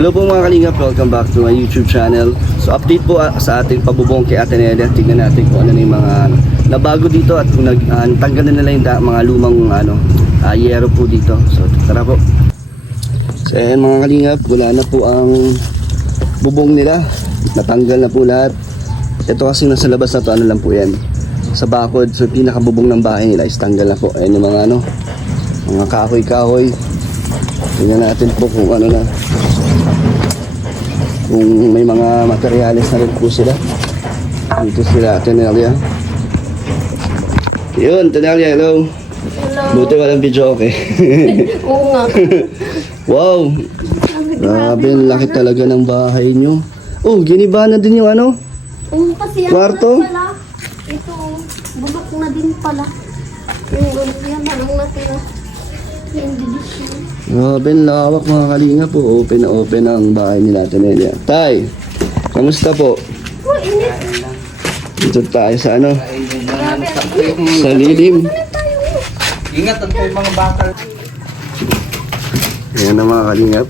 Hello po mga kalingap, welcome back to my YouTube channel. So update po sa ating pabubong kay Ate Nelia. Tignan natin kung ano na yung mga nabago dito at kung tanggal na nila yung mga lumang yero po dito. So tara po. So ayan mga kalingap, wala na po ang bubong nila. Natanggal na po lahat. Ito kasi nasa labas na to, ano lang po yan, sa bakod. So pinakabubong ng bahay nila is tanggal na po. Ayan yung mga mga kahoy-kahoy. Tingnan natin po kung ano na, kung may mga materyales na rin po sila. Dito sila, Ate Nelia. Yun, Ate Nelia, hello. Hello. Buti walang video, okay. Oo nga. Wow, grabe, laki talaga ng bahay nyo. Oh, giniba na din yung Oo, kasi yan kwarto? pala. Ito, bulok na din pala. Yung yan, anong natira. Yung division. Grabe, lawak mga kalinga po. Open na open ang bahay ni Ate Nelia. Tay, kamusta po? Oh, init. Dito tayo sa Grabe, sa lilim. Ingat ang kayo mga bakal. Ayan na mga kalingap.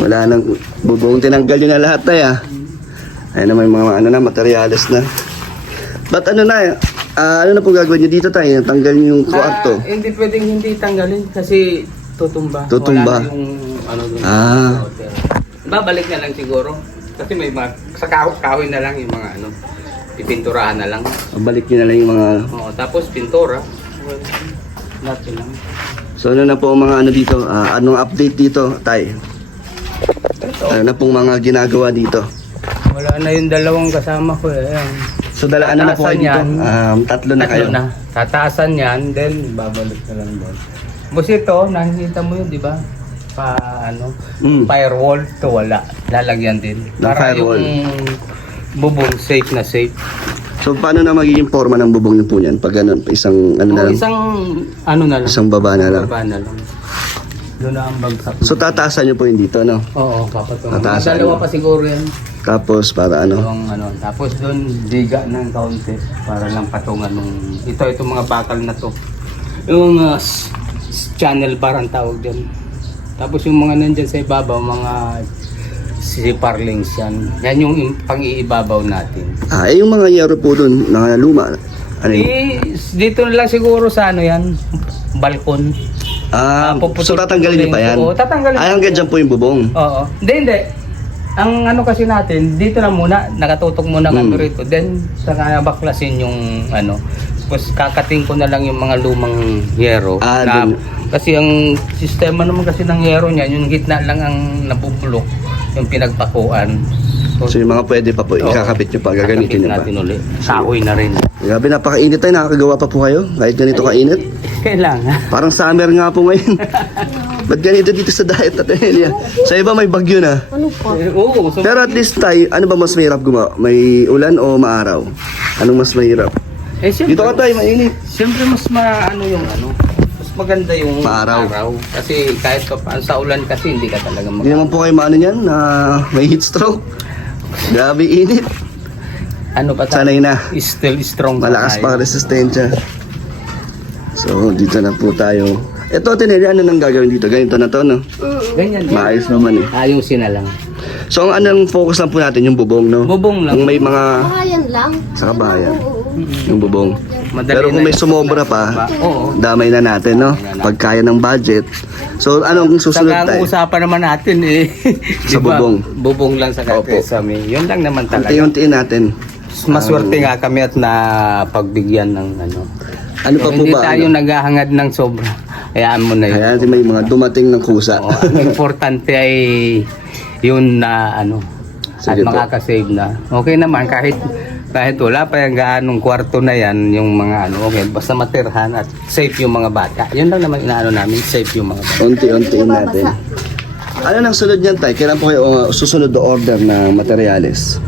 Wala nang bubong, tinanggal yun na lahat tayo. Ayan na may mga materyales na. Ba't ano na po gagawin nyo dito tayo? Tanggal nyo yung kwarto. Hindi pwedeng hindi tanggalin kasi tutumba. Tutumba. Wala na yung doon. Ah. Babalik na lang siguro. Kasi may mga, sa kahoy na lang yung mga pipinturahan na lang. Balik nyo na lang yung mga... Oo, tapos pintura. Well, natin lang. So ano na po ang mga dito? Anong update dito, tay? Ano na pong mga ginagawa dito? Wala na yung dalawang kasama ko eh. Ayan. So ano na po kayo dito? Tatlo na kayo. Tatlo na. Tataasan yan, then babalik na lang doon. Bus ito, nakikita mo yun, di ba? Firewall to wala. Lalagyan din. Na Para firewall. yung bubong safe na safe. So paano na magiging forma ng bubong nyo po yan? Pag ganun, isang na lang? Isang na lang. Isang baba na lang. Baba na lang. Doon na ang bagsak. So tataasan nyo po yun dito, no? Oo, papatungan. Tataasan Dalawa mo. pa siguro yan. Tapos para Tapos doon diga ng kaunti para lang patungan nung itong mga bakal na to. Yung channel bar ang tawag diyan. Tapos yung mga nandiyan sa ibabaw, mga siparlings yan. Yan yung pang-iibabaw natin. yung mga yero po dun, na luma. Ano yun? Dito na lang siguro sa yan, balkon. So tatanggalin nyo pa yan? Oo, tatanggalin. Hanggang dyan po yung bubong? Oo. Hindi. Ang kasi natin, dito na muna, nakatutok muna ng rito. Then, saka baklasin yung Tapos kakating ko na lang yung mga lumang yero. Kasi ang sistema naman kasi ng yero niya, yung gitna lang ang nabubulok, yung pinagpakuan. So yung mga pwede pa po, ikakapit nyo pa, gagamitin nyo pa. natin ulit. Kahoy na rin. Grabe, napakainit tayo, nakakagawa pa po kayo? Kahit ganito kainit? Kailangan. Parang summer nga po ngayon. Ba't ganito dito sa diet at Elia? Sa iba may bagyo na. Ano pa? Oo. So, Pero at least tayo, ano ba mas mahirap gumawa? May ulan o maaraw? Anong mas mahirap? Dito ka tayo, mainit. Siyempre mas mas maganda yung Maaraw. Kasi kahit pa sa ulan kasi hindi ka talaga Hindi naman po kayo maano niyan na may heat stroke. Grabe init. Sanay na. Still strong Malakas pa ang resistensya. So dito na po tayo. Ito, Tineri, ano nang gagawin dito? Ganito na to, no? Ganyan. Maayos naman eh. Ayusin na lang. So ang anong focus lang po natin, yung bubong, no? Bubong lang. Kung may mga Bahayan lang. sa kabahayan, Oo. yung bubong. Madali Pero kung na may yan. sumobra pa, Oo. damay na natin, no? Pag kaya ng budget. So anong susunod Saka ang tayo? usapan naman natin Sa diba? bubong. Bubong lang sa Opo. kami. Yun lang naman talaga. Unti-untiin natin. Maswerte nga kami at pagbigyan ng Ano pa po hindi ba? tayo naghahangad ng sobra. Hayaan mo na yun. Kaya may mga dumating ng kusa. Oo, ang importante ay yun na at Sige po. makakasave na. Okay naman kahit wala pa yung gaanong kwarto na yan, yung mga okay, basta matirhan at safe yung mga bata. Yun lang naman inaano namin, safe yung mga bata. Unti-untiin natin. Ano nang sunod niyan tayo? Kailan po kayo susunod na order ng materyales?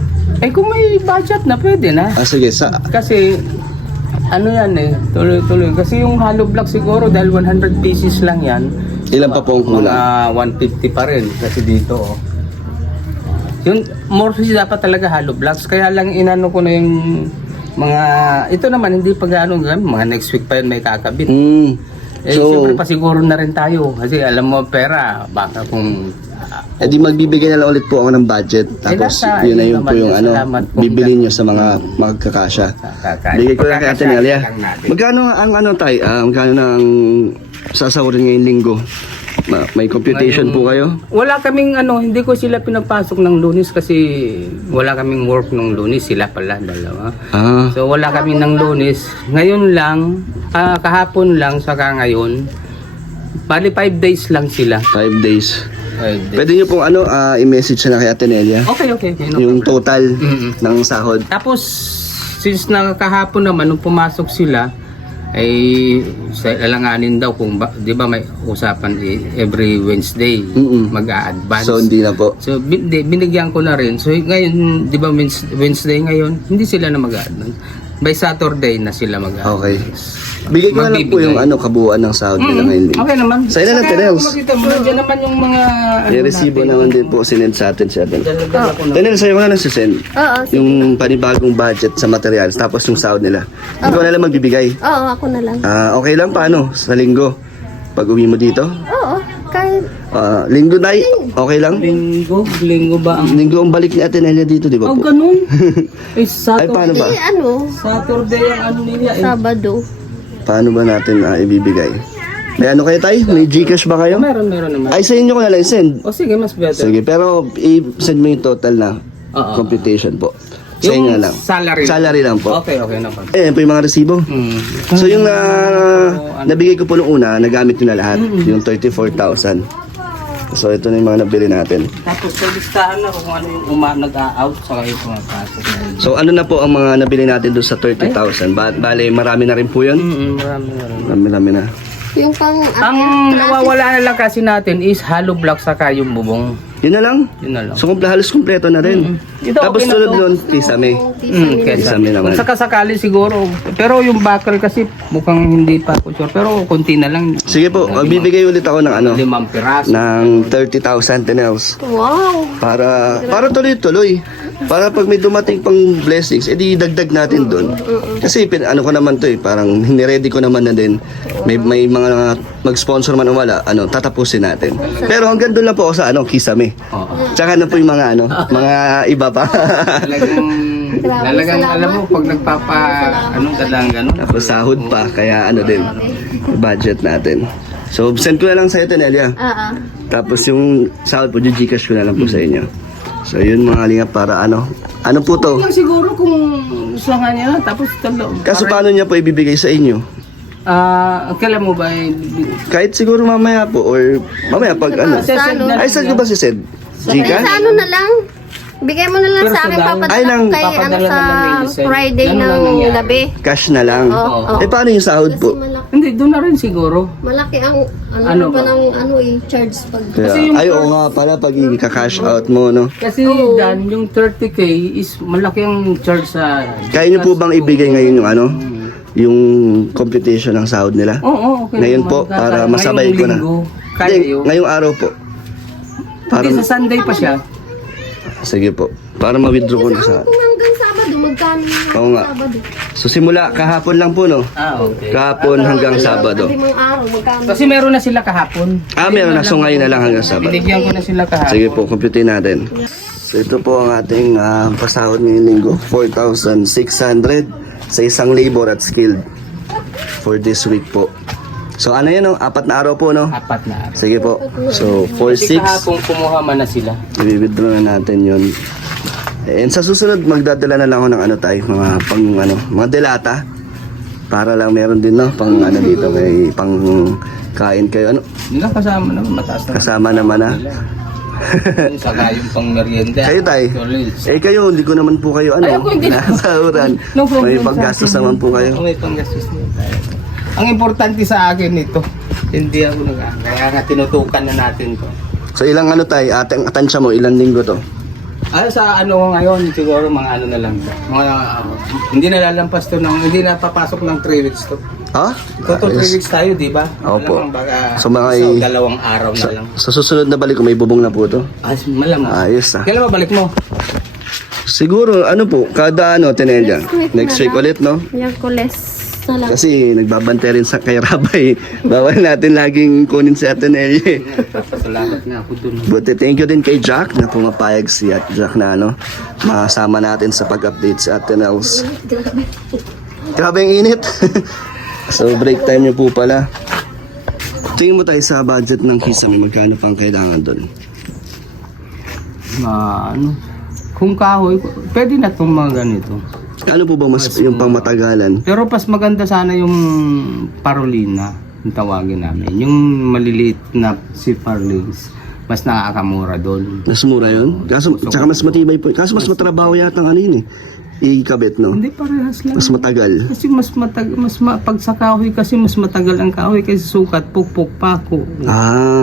Kung may budget na, pwede na. Sige, Kasi yan tuloy-tuloy. Kasi yung hollow block siguro dahil 100 pieces lang yan. ilan pa po ang kulang? 150 pa rin kasi dito Yung more dapat talaga hollow blocks. Kaya lang inano ko na yung mga ito naman hindi pa gaano mga next week pa yan may kakabit. Siyempre pasiguro na rin tayo. Kasi alam mo, pera, baka kung... di magbibigay na lang ulit po ako ng budget. Tapos nasa- yun na ayun yun po naman, yung ano, salamat po. bibili nyo sa mga magkakasya. Bigay ko lang kay Ate Nelia. Lang natin. Magkano ang ano tay? Magkano na ang sasahurin ngayong linggo? May computation po kayo? Wala kaming hindi ko sila pinapasok ng Lunes kasi wala kaming work ng Lunes, sila pala dalawa. So wala kami ng Lunes. Ngayon lang, kahapon lang saka ngayon. Bali 5 days lang sila. 5 days. 5 days. Pwede nyo pong i-message na kay Ate Nelia. Okay. No Yung problem. total ng sahod. Tapos since kahapon naman nung pumasok sila ay alanganin daw kung di ba may usapan every Wednesday mag-a-advance. So hindi na po. So binigyan ko na rin. So ngayon, di ba Wednesday ngayon, hindi sila na mag-a-advance. By Saturday na sila mag-a-advance. Okay. Bigay ko na lang po yung kabuuan ng sahod nila ngayon. Okay naman. Sa ilan natin, Els? Kung makita mo, dyan naman yung mga... May resibo naman din po sinend sa atin siya. Dala ko na. Daniel, sa'yo ko na lang sisend. Oo, Yung panibagong budget sa materials, tapos yung sahod nila. Ikaw na lang magbibigay. oo, ako na lang. Okay lang, paano? Sa linggo? Pag uwi mo dito? Oo, kahit Linggo na, okay lang? Linggo ba ang... Linggo ang balik ni Ate Nelia dito, di ba Oh, po? ganun. Ay, Ay, paano ba? Saturday ang ano nila eh. Sabado. Paano ba natin ibibigay? May ano kayo tayo? May Gcash ba kayo? Meron naman. Ay, sa inyo ko na lang send. O sige, mas better. Sige, pero i-send mo yung total na computation po. Sa inyo na lang. Salary lang po. Okay na pa. Ayan po yung mga resibo. So yung nabigay ko po nung una, nagamit nyo na lahat. Yung 34,000. So ito na yung mga nabili natin. Tapos sa listahan na kung ano yung nag-out saka yung pumapasok. So ano na po ang mga nabili natin doon sa 30,000? Bale, marami na rin po yun? Marami na. Yung pang... Ang nawawala na lang kasi natin is hollow block saka yung bubong. Yun na lang? Yun na lang. So halos kumpleto na rin. Ito, Tapos okay na tulad to. nun, kisame. Kisame naman. Kung sakasakali siguro. Pero yung bakal kasi mukhang hindi pa ako sure. Pero konti na lang. Sige po, magbibigay ulit ako ng 5 piraso. ng 30,000 tenels. Wow! Para tuloy-tuloy. Para pag may dumating pang blessings, edi dagdag natin doon. Kasi ano ko naman to parang hiniready ko naman na din. May mga mag-sponsor man o wala, tatapusin natin. Pero hanggang doon lang po ako sa kisame. Tsaka na po yung mga mga iba pa. Talagang alam mo pag dalang ganun. Tapos sahod pa, kaya din, budget natin. So, send ko na lang sa iyo, Nelia. Tapos yung sahod po, yung Gcash ko na lang po sa inyo. So, yun mga lingap para ano po to? Yung siguro kung sa kanya, tapos Kaso paano niya po ibibigay sa inyo? kailan mo ba Kahit siguro mamaya po, or mamaya pag Ay, saan ko ba si Sed? Gcash? Sa ano na lang? Bigay mo na lang Pero sa akin, sa papadala Ay, ko kay papadala sa na lang ni Lisel. Friday Ganun lang ng nangyari. gabi. Cash na lang. Oo. Eh, paano yung sahod po? Hindi, doon na rin siguro. Malaki ang Ano ba ba? ng charge pag... Kasi yung Ay, oo nga pala, pag i-cash out mo, no? Kasi Dan, yung 30K is malaki ang charge sa... Kaya niyo po bang ibigay ngayon yung computation ng sahod nila? Oo, okay. Ngayon po, para masabay ko na. Kaya Hindi, yun. ngayong araw po. Hindi, sa Sunday pa siya. Sige po. Para ma-withdraw ko na sa... Kung hanggang Sabado, magkano na Oo nga. Sabado? So simula kahapon lang po, no? Okay. Kahapon hanggang Sabado. Limang araw, magkano? Kasi meron na sila kahapon. Meron na. So ngayon na lang hanggang Sabado. Binigyan ko na sila kahapon. Sige po, computein natin. So ito po ang ating pasahod ngayong linggo. 4,600 sa isang labor at skilled for this week po. So ano yun, 4 na araw po, no? 4 na araw. Sige po. So Kasi 4,600. kahapon kumuha man na sila. I-withdraw na natin yun. And sa susunod, magdadala na lang ako ng mga delata. Para lang meron din, no? Pang dito, may pang kain kayo. Hindi lang kasama naman, mataas na. Kasama naman, Saka yung pang merienda. Kayo, tay. Kayo, hindi ko naman po kayo, Ay, ako hindi. nasahuran. No problem May sa paggastos akin. naman po kayo. May panggastos na tayo. Ang importante sa akin ito, hindi ako kaya nga tinutukan na natin to. So, ilang tay, atansya mo, ilang linggo to? Sa ngayon, siguro mga na lang. Hindi na lalampas to hindi na papasok ng 3 weeks to. Ito 3 weeks tayo, di ba? Opo. So, So, mga 2 araw na lang. Sa susunod na balik ko, may bubong na po to. Malamang. Ayos, Kailan mabalik mo? Siguro, po, kada Tenelia. Next week ulit, no? Miyerkules. na lang. Kasi nagbabante rin sa kay Rabay. Bawal natin laging kunin si Ate Nelly. Salamat nga ako dun. Buti thank you din kay Jack na pumapayag si at Jack na masama natin sa pag-update si Ate Nels. Grabe. Grabe ang init. So break time niyo po pala. Tingin mo tayo sa budget ng kisame, magkano pang kailangan doon? Kung kahoy, pwede na itong mga ganito. Ano po ba mas yung pang matagalan? Pero pas maganda sana yung Parolina, yung tawagin namin. Yung maliliit na si Farlings, mas nakakamura doon. Mas mura yun? Kaso, tsaka mas matibay po. Kaso mas matrabaho yata ang ano yun ikabit, no? Hindi, parehas lang. Mas matagal. Kasi pag sa kahoy kasi mas matagal ang kahoy kasi sukat, pukpuk, pako.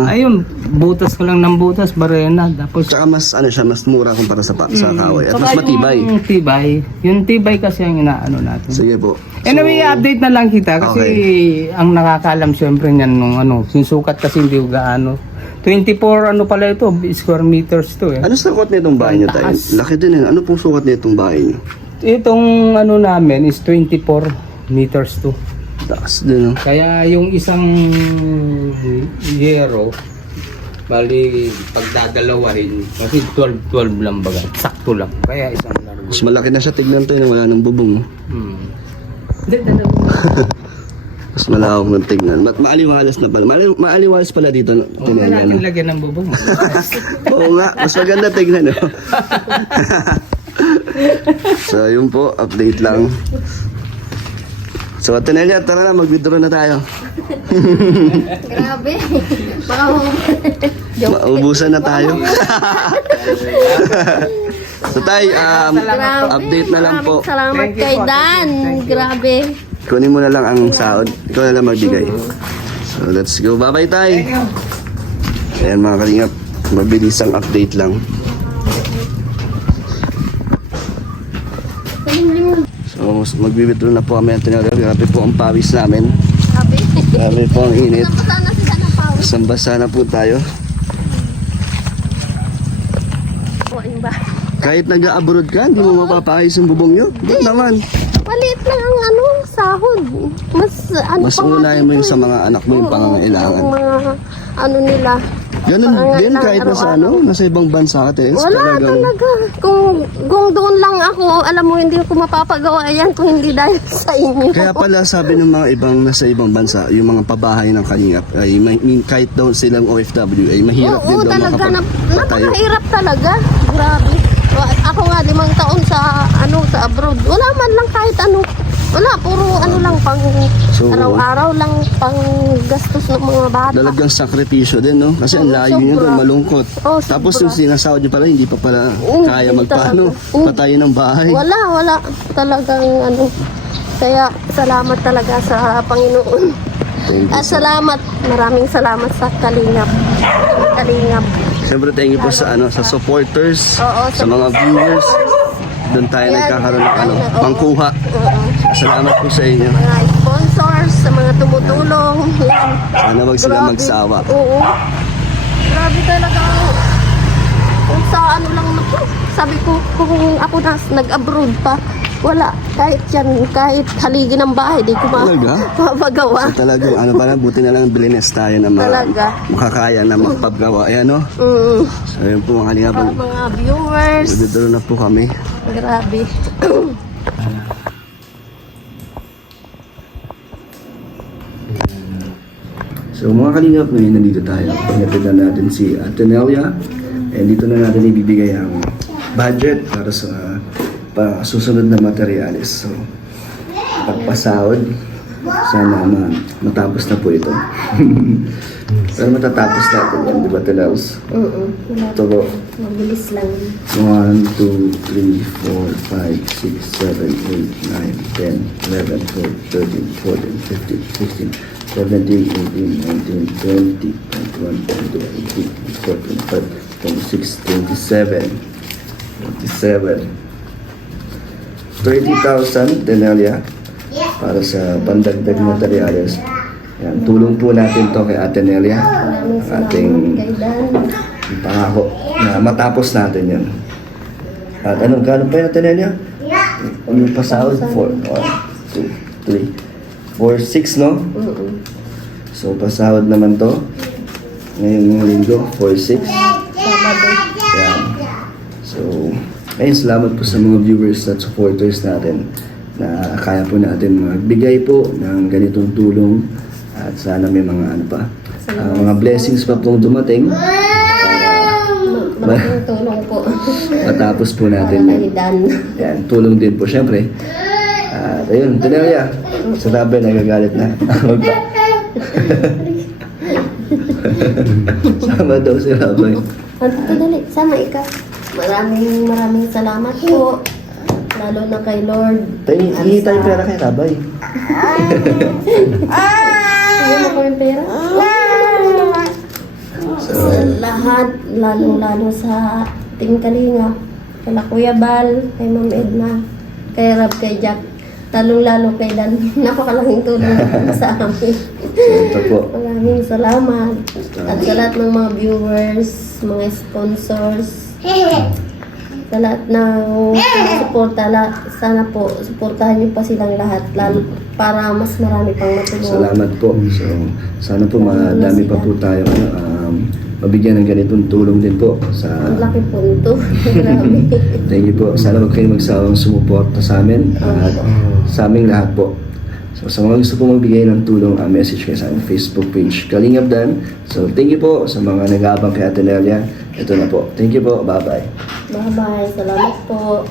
Ayun, butas ka lang ng butas, barena. Tapos, Tsaka mas ano siya, mas mura kumpara sa kahoy. At mas saka matibay. Yung tibay kasi ang inaano natin. Sige po. Anyway, update na lang kita kasi ang nakakaalam syempre niyan nung sinusukat kasi hindi ko gaano. 24 pala ito, square meters to eh. Ano sukat nitong bahay niyo tayo? Taas. Laki din yun. Ano pong sukat nitong bahay niyo? Itong namin is 24 meters to. Taas din, no? Kaya yung isang yero, bali pagdadalawahin, kasi 12 lang baga, sakto lang. Kaya isang largo. Mas malaki na siya tignan to na wala nang bubong. Hindi, dalawa. Mas malawak ng tignan. Maaliwalas na pala. Maaliwalas pala dito. Huwag na natin lagyan ng bubong. Oo nga. Mas maganda tignan, no? So, yun po. Update lang. So, Ate Nelia, tara na. Mag-withdraw na tayo. Grabe. Baka Maubusan na tayo. So, tay, update na lang po. Salamat Thank you kay po. Dan. Thank you. Grabe. Kunin mo na lang ang sahod. Ikaw na lang magbigay. So, let's go. Bye-bye, tay. Ayan, mga kalingap. Mabilis ang update lang. So, mag-withdraw na po kami. Grabe po ang pawis namin. Grabe. Grabe po ang init. Nabasa na sila ng power. Basa na po tayo. Ayun ba? Kahit nag-abroad ka, hindi mo mapapahayos yung bubong nyo. Ba't naman? Maliit lang ang sahod. Mas unahin mo yung sa mga anak mo yung pangangailangan. Yung mga nila. Ganun din Pangangailangan kahit nasa araw-araw. nasa ibang bansa ka, Tess. Wala talaga. Kung doon lang ako, alam mo hindi ko mapapagawa yan kung hindi dahil sa inyo. Kaya pala sabi ng mga ibang nasa ibang bansa, yung mga pabahay ng kalingap, ay kahit daw silang OFW, ay mahirap din Oo, daw talaga. makapagpatayo. Napakahirap talaga. Grabe. Ako nga 5 taon sa abroad. Wala man lang kahit ano. Wala, puro lang pang So, araw-araw lang pang gastos ng mga bata. Talagang sakripisyo din, no? Kasi ang Oo, layo nyo sobra. doon, malungkot. Oo, Tapos sobra. yung sinasahod nyo pala, hindi pa pala kaya hindi magpaano, talaga. patayin ng bahay. Wala talagang Kaya salamat talaga sa Panginoon. Thank you. At salamat, maraming salamat sa Kalingap. Siyempre, thank you po sa sa supporters, Oo, sa mga viewers. Doon tayo Ayan. nagkakaroon ng Oo. pangkuha. Oo. Salamat po sa inyo. Mga sponsors, sa mga tumutulong. Yan. Sana wag sila Grabe. magsawa. Oo. Grabe talaga. Kung sa lang na po. Sabi ko, kung ako nag-abroad pa, wala. Kahit haligi ng bahay, di ko Talaga? mapagawa. So talagang pala, buti na lang bilines tayo na Talaga. makakaya na makapagawa. Ayan, no? So yun po mga kalingap. Mga viewers. Dito na po kami. Grabe. So mga kalingap, ngayon nandito tayo. Pagnapitan natin si Ate Nelia. And dito na natin ibibigay ang budget para sa susunod na materyales. So, pagpasahod, sana matapos na po ito. Pero matatapos natin yan, di ba, Teleos? Oo. Ito po. Mabilis lang. 1, 2, 3, 4, 5, 6, 7, 8, 9, 10, 11, 12, 13, 14, 15, 16, 17, 18, 19, 20, 21, 22, 23, 24, 25, 26, 27, 30,000 Denalia para sa pandagdag materyales. Yan, tulong po natin to kay Ate Nelia. Maraming Ang salamat ating kay Dan. pangako na matapos natin yan. At anong gano'n pa yun, Ate Nelia? Yung pasahod? 4, 1, 2, 3, 4-6, no? So, pasahod naman to. Ngayong linggo, 4-6. Sabado. Yan. So, ayun, salamat po sa mga viewers at supporters natin na kaya po natin magbigay po ng ganitong tulong at sana may mga ano pa, mga blessings pa pong dumating para Malaking tulong po. matapos po Para natin yun. naidan. Yan, tulong din po syempre. At ayun, Tenelia, sa tabi nagagalit na. Sama daw si Rabay. Ito dali, sama ikaw. Maraming salamat po. Lalo na kay Lord. Hihingi tayo pera kay Rabay. Ayaw mo ko yung pera? Sa lahat, lalo sa Ting Kalinga, kay Kuya Bal, kay Ma'am Edna, kay Rab, kay Jack, lalo kay Dan. Napakalaking tulong sa amin. Ito po. Maraming salamat. At sa lahat ng mga viewers, mga sponsors, sa lahat ng suporta, sana po, suportahan niyo pa silang lahat, lalo para mas marami pang matulungan. Salamat po. So, sana po madami pa po tayo mabigyan ng ganitong tulong din po sa Ang laki po nito. Grabe. thank you po. Sana huwag kayong magsawang sumuporta sa amin at sa aming lahat po. So sa mga gusto po magbigay ng tulong, message kayo sa aming Facebook page, Kalingap Dan. So thank you po sa mga nag-aabang kay Ate Nelia. Ito na po. Thank you po. Bye-bye. Bye-bye. Salamat po.